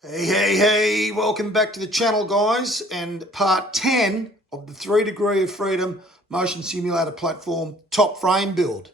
Hey, welcome back to the channel, guys, and part 10 of the 3 Degree of Freedom motion simulator platform top frame build.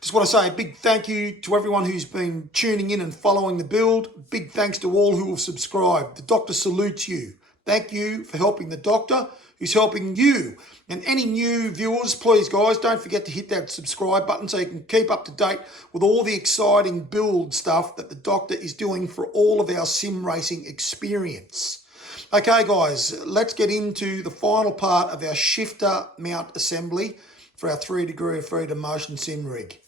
Just want to say a big thank you to everyone who's been tuning in and following the build. Big thanks to all who have subscribed. The doctor salutes you. Thank you for helping the doctor who's helping you. And any new viewers, please guys, don't forget to hit that subscribe button so you can keep up to date with all the exciting build stuff that the doctor is doing for all of our sim racing experience. Okay guys, let's get into the final part of our shifter mount assembly for our 3 Degree of Freedom motion sim rig.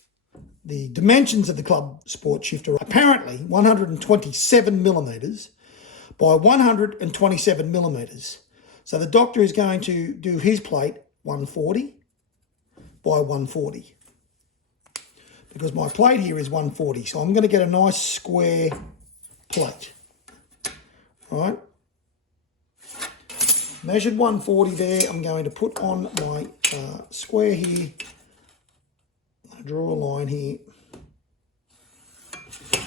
The dimensions of the club sport shifter are apparently 127 millimeters by 127 millimeters. So the doctor is going to do his plate 140 by 140 because my plate here is 140. So I'm going to get a nice square plate, right? Measured 140 there. I'm going to put on my square here. I draw a line here.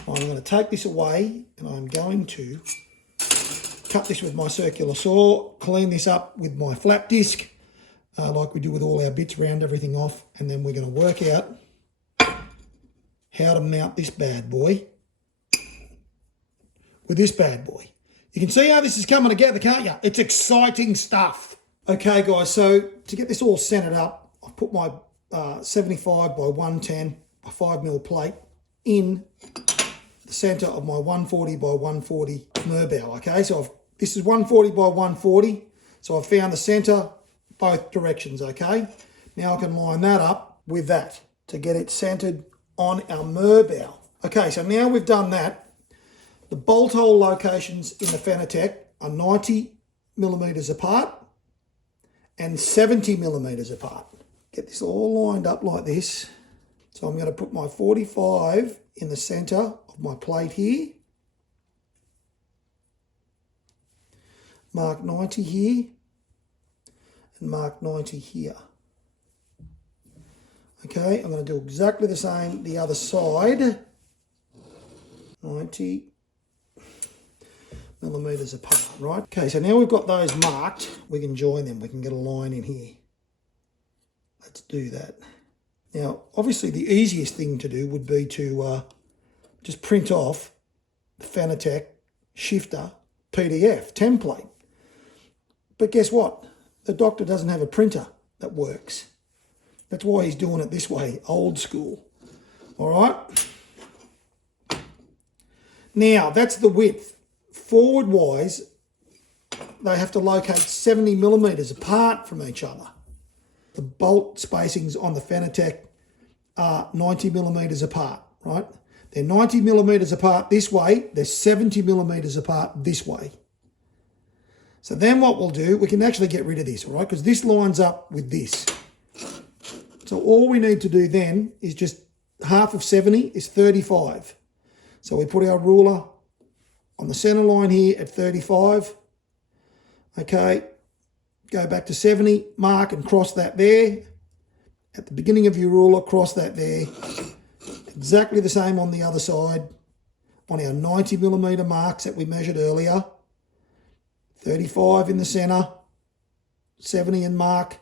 I'm going to take this away and I'm going to cut this with my circular saw, clean this up with my flap disc, like we do with all our bits, round everything off, and then we're going to work out how to mount this bad boy with this bad boy. You can see how this is coming together, can't you? It's exciting stuff. Okay, guys, so to get this all centered up, I've put my 75 by 110 by 5mm plate in the center of my 140 by 140 Merbow. Okay, so this is 140 by 140, so I've found the center both directions. Okay, now I can line that up with that to get it centered on our Merbow. Okay, so now we've done that, the bolt hole locations in the Fanatec are 90 millimeters apart and 70 millimeters apart. Get this all lined up like this. So I'm going to put my 45 in the center of my plate here. Mark 90 here and mark 90 here. Okay, I'm going to do exactly the same the other side. 90 millimeters apart, right? Okay, so now we've got those marked, we can join them. We can get a line in here. Let's do that. Now, obviously the easiest thing to do would be to just print off the Fanatec shifter PDF template. But guess what? The doctor doesn't have a printer that works. That's why he's doing it this way, old school. All right? Now, that's the width. Forward-wise, they have to locate 70 millimeters apart from each other. The bolt spacings on the Fanatec are 90 millimeters apart, right? They're 90 millimeters apart this way. They're 70 millimeters apart this way. So then what we'll do, we can actually get rid of this, all right? Because this lines up with this. So all we need to do then is just half of 70 is 35. So we put our ruler on the center line here at 35. Okay, go back to 70, mark and cross that there. At the beginning of your ruler, cross that there. Exactly the same on the other side. On our 90 millimeter marks that we measured earlier. 35 in the center, 70 and mark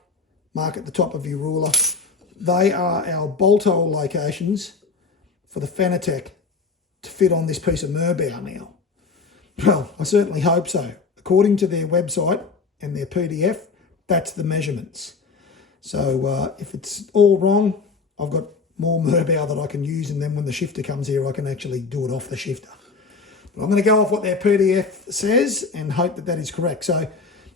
at the top of your ruler. They are our bolt hole locations for the Fanatec to fit on this piece of Merbow now. Well, I certainly hope so. According to their website and their PDF, that's the measurements. So if it's all wrong, I've got more Merbow that I can use, and then when the shifter comes here, I can actually do it off the shifter. But I'm going to go off what their PDF says and hope that that is correct. So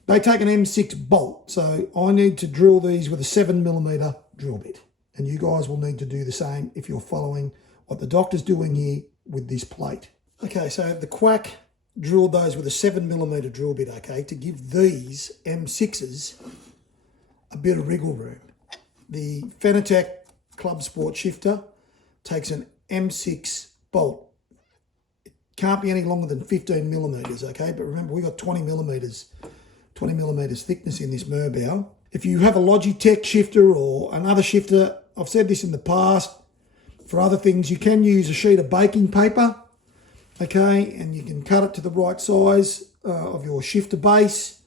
they take an M6 bolt. So I need to drill these with a 7 millimeter drill bit. And you guys will need to do the same if you're following what the doctor's doing here with this plate. Okay, so the Quack drilled those with a 7 millimeter drill bit, okay, to give these M6s a bit of wriggle room. The Fanatec Club Sport shifter takes an M6 bolt. It can't be any longer than 15 millimeters, okay? But remember, we've got 20 millimeters thickness in this Merbow. If you have a Logitech shifter or another shifter, I've said this in the past, for other things, you can use a sheet of baking paper okay, and you can cut it to the right size of your shifter base.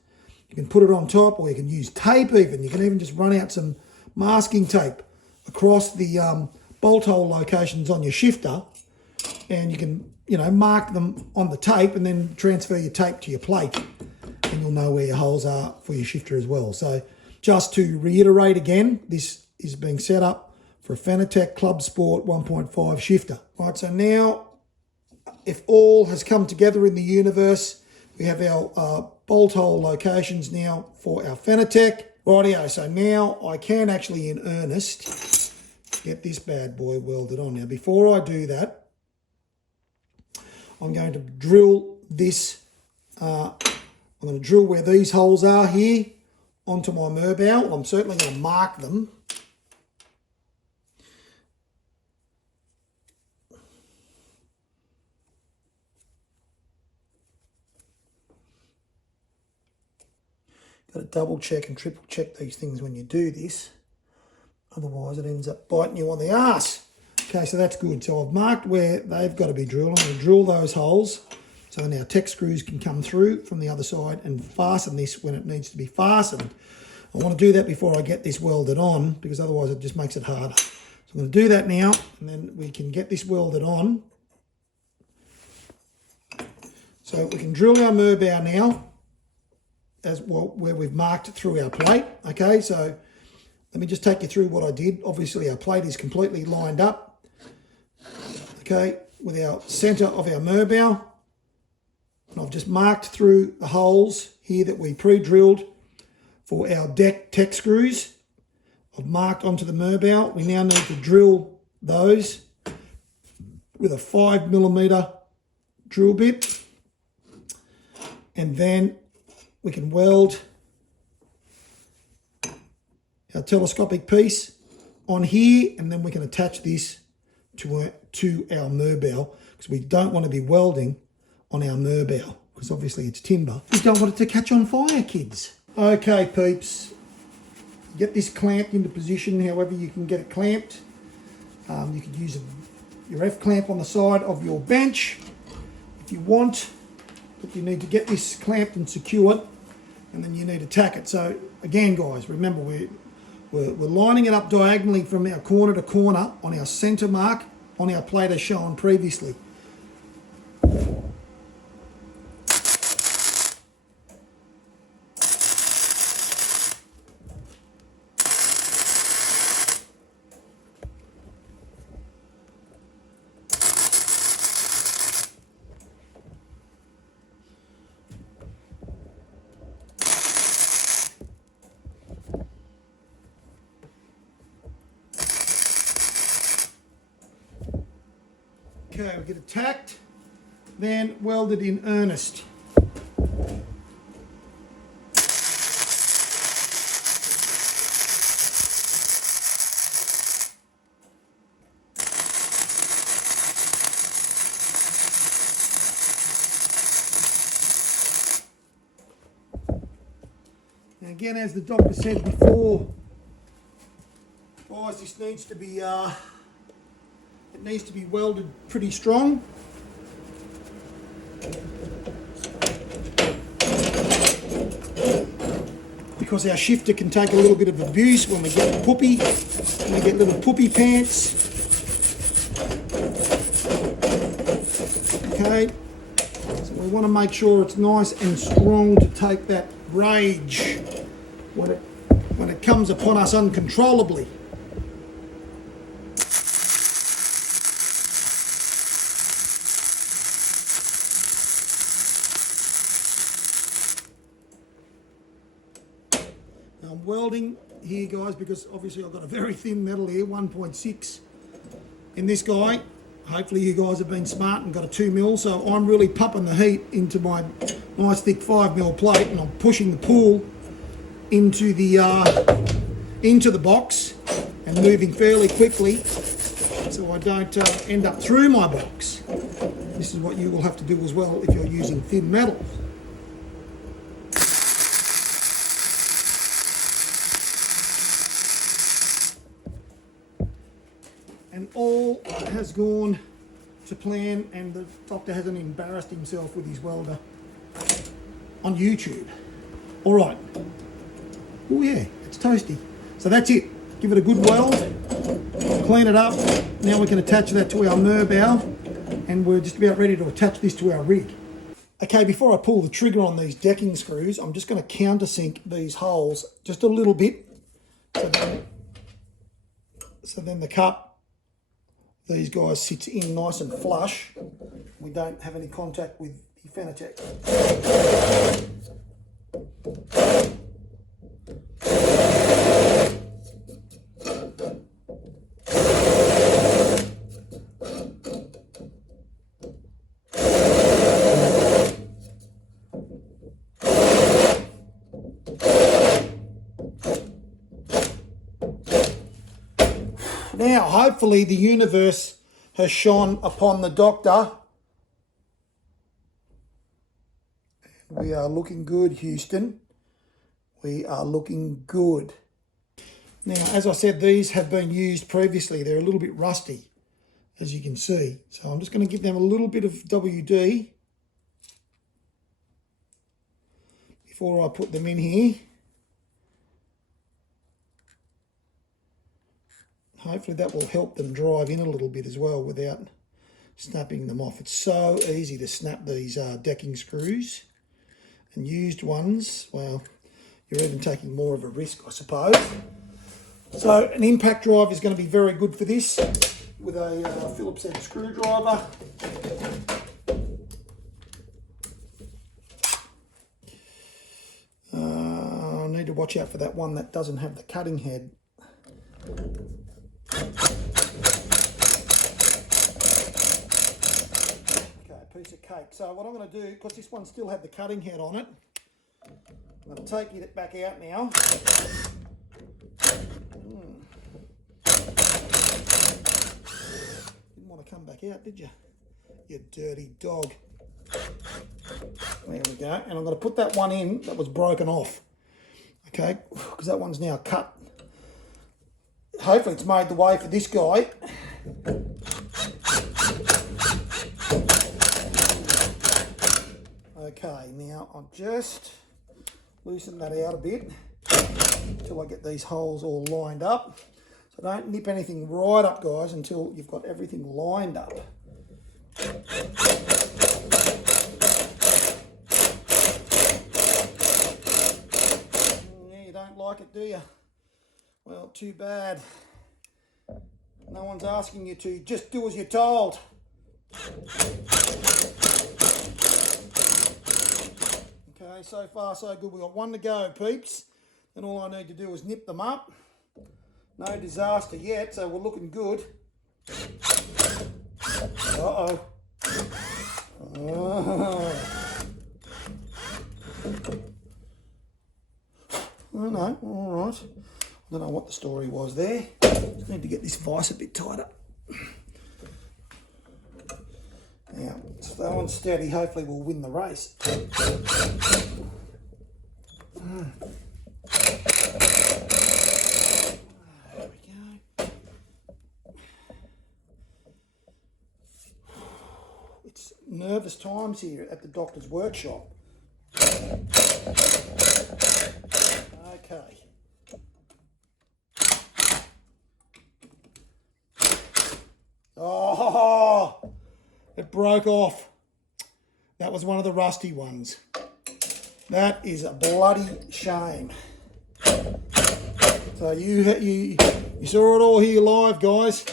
You can put it on top, or you can use tape even. You can even just run out some masking tape across the bolt hole locations on your shifter, and you can, you know, mark them on the tape and then transfer your tape to your plate, and you'll know where your holes are for your shifter as well. So just to reiterate again, this is being set up for a Fanatec Club Sport 1.5 shifter. Right, so now if all has come together in the universe, we have our bolt hole locations now for our Fanatec. Rightio, so now I can actually in earnest get this bad boy welded on. Now before I do that, I'm going to drill this, I'm going to drill where these holes are here onto my Merbau. I'm certainly going to mark them. Got to double check and triple check these things when you do this. Otherwise it ends up biting you on the arse. Okay, so that's good. So I've marked where they've got to be drilled. I'm going to drill those holes so now tech screws can come through from the other side and fasten this when it needs to be fastened. I want to do that before I get this welded on, because otherwise it just makes it harder. So I'm going to do that now, and then we can get this welded on. So we can drill our Merbau now, as well, where we've marked it through our plate. Okay, so let me just take you through what I did. Obviously our plate is completely lined up, okay, with our center of our Merbau. And I've just marked through the holes here that we pre-drilled for our deck tech screws. I've marked onto the Merbau. We now need to drill those with a 5mm drill bit, and then we can weld our telescopic piece on here, and then we can attach this to our Merbau, because we don't want to be welding on our Merbau, because obviously it's timber. We don't want it to catch on fire, kids. Okay, peeps. Get this clamped into position however you can get it clamped. You could use your F-clamp on the side of your bench if you want, but you need to get this clamped and secured, and then you need to tack it. So again, guys, remember we're lining it up diagonally from our corner to corner on our center mark on our plate as shown previously. Okay, we get it tacked, then welded in earnest. Now again, as the doctor said before, guys, this needs to be it needs to be welded pretty strong. Because our shifter can take a little bit of abuse when we get poopy, when we get little poopy pants. Okay, so we want to make sure it's nice and strong to take that rage when it comes upon us uncontrollably. I'm welding here, guys, because obviously I've got a very thin metal here, 1.6 in this guy. Hopefully you guys have been smart and got a 2mm, so I'm really pumping the heat into my nice thick 5mm plate, and I'm pushing the pool into the box and moving fairly quickly so I don't end up through my box. This is what you will have to do as well if you're using thin metal. And all has gone to plan, and the doctor hasn't embarrassed himself with his welder on YouTube. All right. Oh yeah, it's toasty. So that's it. Give it a good weld, clean it up. Now we can attach that to our Merbau, and we're just about ready to attach this to our rig. Okay, before I pull the trigger on these decking screws, I'm just going to countersink these holes just a little bit. So then the cup, these guys, sits in nice and flush. We don't have any contact with the Fanatec. Now, hopefully the universe has shone upon the doctor. We are looking good, Houston. We are looking good. Now, as I said, these have been used previously. They're a little bit rusty, as you can see. So I'm just going to give them a little bit of WD before I put them in here. Hopefully that will help them drive in a little bit as well without snapping them off. It's so easy to snap these decking screws. And used ones, well, you're even taking more of a risk, I suppose. So an impact drive is going to be very good for this with a Phillips head screwdriver. I need to watch out for that one that doesn't have the cutting head. Piece of cake. So what I'm going to do, because this one still had the cutting head on it, I'm going to take it back out now. Didn't want to come back out, did you? You dirty dog. There we go. And I'm going to put that one in that was broken off. Okay, because that one's now cut. Hopefully it's made the way for this guy. Okay, now I'll just loosen that out a bit until I get these holes all lined up. So don't nip anything right up, guys, until you've got everything lined up. Yeah, you don't like it, do you? Well, too bad. No one's asking you to. Just do as you're told. Okay, so far so good. We've got one to go, peeps. And all I need to do is nip them up. No disaster yet, so we're looking good. Uh-oh. Oh no, all right. I don't know what the story was there. Just need to get this vise a bit tighter. Now, slow and steady, hopefully we'll win the race. There we go. It's nervous times here at the doctor's workshop. Okay. Oh, it broke off. That was one of the rusty ones. That is a bloody shame. So you saw it all here live, guys.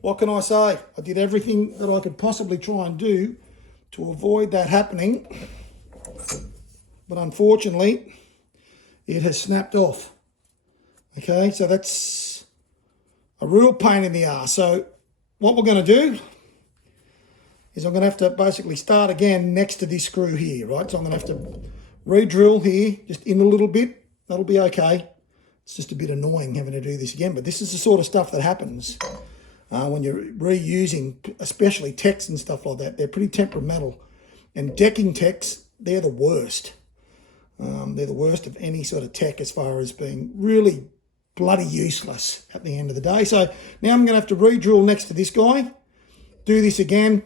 What can I say? I did everything that I could possibly try and do to avoid that happening. But unfortunately, it has snapped off. Okay, so that's a real pain in the arse. So what we're going to do is I'm going to have to basically start again next to this screw here, right? So I'm going to have to re-drill here, just in a little bit. That'll be okay. It's just a bit annoying having to do this again, but this is the sort of stuff that happens when you're reusing, especially techs and stuff like that. They're pretty temperamental. And decking techs, they're the worst. They're the worst of any sort of tech as far as being really bloody useless at the end of the day. So now I'm going to have to re-drill next to this guy, do this again,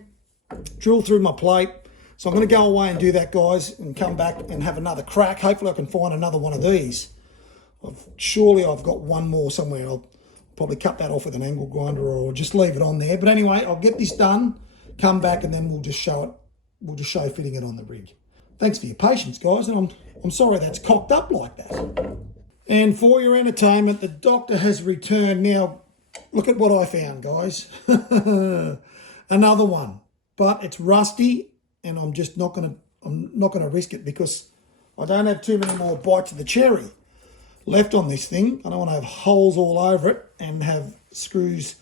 drill through my plate. So I'm going to go away and do that, guys, and come back and have another crack. Hopefully I can find another one of these. Surely I've got one more somewhere. I'll probably cut that off with an angle grinder or just leave it on there. But anyway, I'll get this done, come back, and then we'll just show it. We'll just show fitting it on the rig. Thanks for your patience, guys, and I'm sorry that's cocked up like that. And for your entertainment, the doctor has returned. Now, look at what I found, guys. Another one, but it's rusty, and I'm not gonna risk it because I don't have too many more bites of the cherry left on this thing. I don't want to have holes all over it and have screws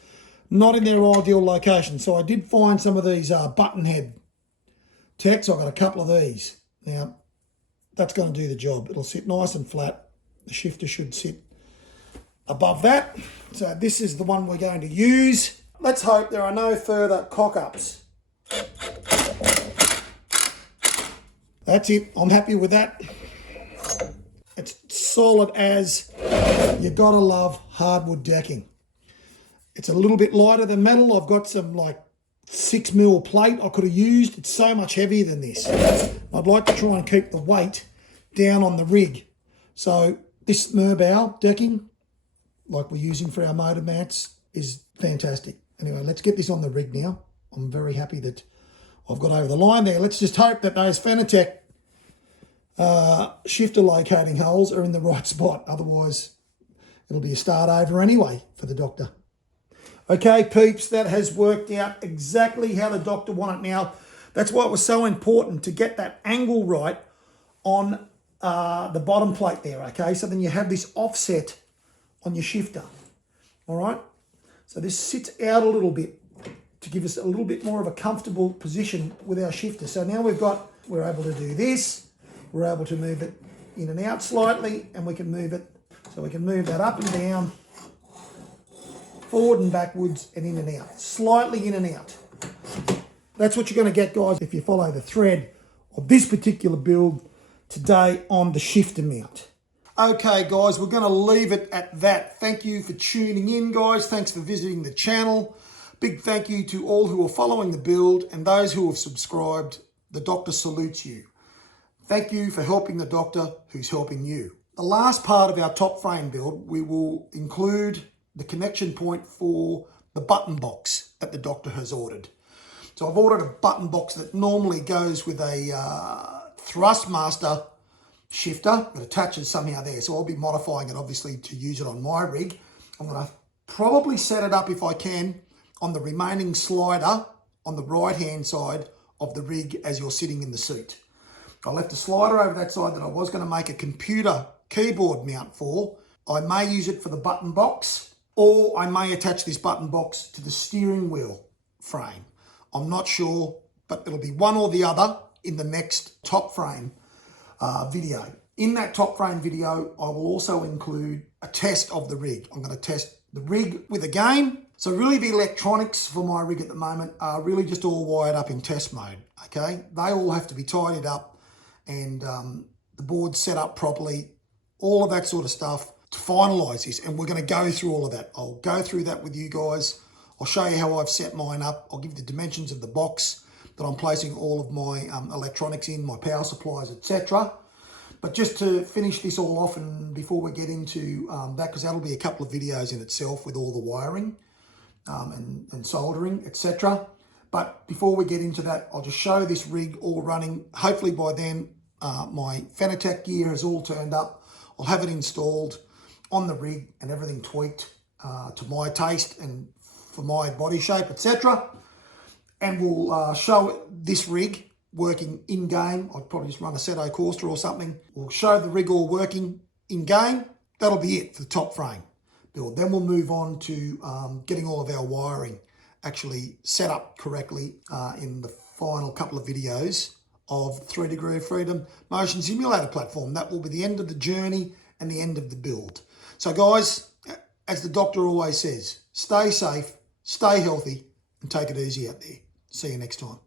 not in their ideal location. So I did find some of these button head techs. I've got a couple of these. Now, that's going to do the job. It'll sit nice and flat. The shifter should sit above that. So this is the one we're going to use. Let's hope there are no further cock-ups. That's it. I'm happy with that. It's solid as you gotta love hardwood decking. It's a little bit lighter than metal. I've got some like 6mm plate I could have used. It's so much heavier than this. I'd like to try and keep the weight down on the rig. So this Merbau decking, like we're using for our motor mats, is fantastic. Anyway, let's get this on the rig now. I'm very happy that I've got over the line there. Let's just hope that those Fanatec shifter locating holes are in the right spot. Otherwise, it'll be a start over anyway for the doctor. Okay, peeps, that has worked out exactly how the doctor wanted. Now, that's why it was so important to get that angle right on the bottom plate there, okay? So then you have this offset on your shifter, all right? So this sits out a little bit to give us a little bit more of a comfortable position with our shifter. So now we're able to do this. We're able to move it in and out slightly, and we can move it, so we can move that up and down, forward and backwards, and in and out, slightly in and out. That's what you're going to get, guys, if you follow the thread of this particular build today on the shifter mount. Okay, guys, we're going to leave it at that. Thank you for tuning in, guys. Thanks for visiting the channel. Big thank you to all who are following the build and those who have subscribed. The doctor salutes you. Thank you for helping the doctor who's helping you. The last part of our top frame build, we will include the connection point for the button box that the doctor has ordered. So I've ordered a button box that normally goes with a Thrustmaster shifter that attaches somehow there. So I'll be modifying it obviously to use it on my rig. I'm going to probably set it up if I can on the remaining slider on the right hand side of the rig as you're sitting in the seat. I left a slider over that side that I was going to make a computer keyboard mount for. I may use it for the button box, or I may attach this button box to the steering wheel frame. I'm not sure, but it'll be one or the other in the next top frame video. In that top frame video, I will also include a test of the rig. I'm going to test the rig with a game. So really the electronics for my rig at the moment are really just all wired up in test mode, okay? They all have to be tidied up and the board set up properly, all of that sort of stuff to finalise this. And we're going to go through all of that. I'll go through that with you guys. I'll show you how I've set mine up. I'll give you the dimensions of the box that I'm placing all of my electronics in, my power supplies, etc. But just to finish this all off, and before we get into that, because that'll be a couple of videos in itself with all the wiring and soldering, etc. But before we get into that, I'll just show this rig all running. Hopefully by then, my Fanatec gear has all turned up. I'll have it installed on the rig and everything tweaked to my taste and for my body shape, etc. And we'll show this rig working in-game. I'd probably just run a Seto Corsa or something. We'll show the rig all working in-game. That'll be it for the top frame build. Then we'll move on to getting all of our wiring actually set up correctly in the final couple of videos of 3 Degree of Freedom Motion Simulator platform. That will be the end of the journey and the end of the build. So guys, as the doctor always says, stay safe, stay healthy, and take it easy out there. See you next time.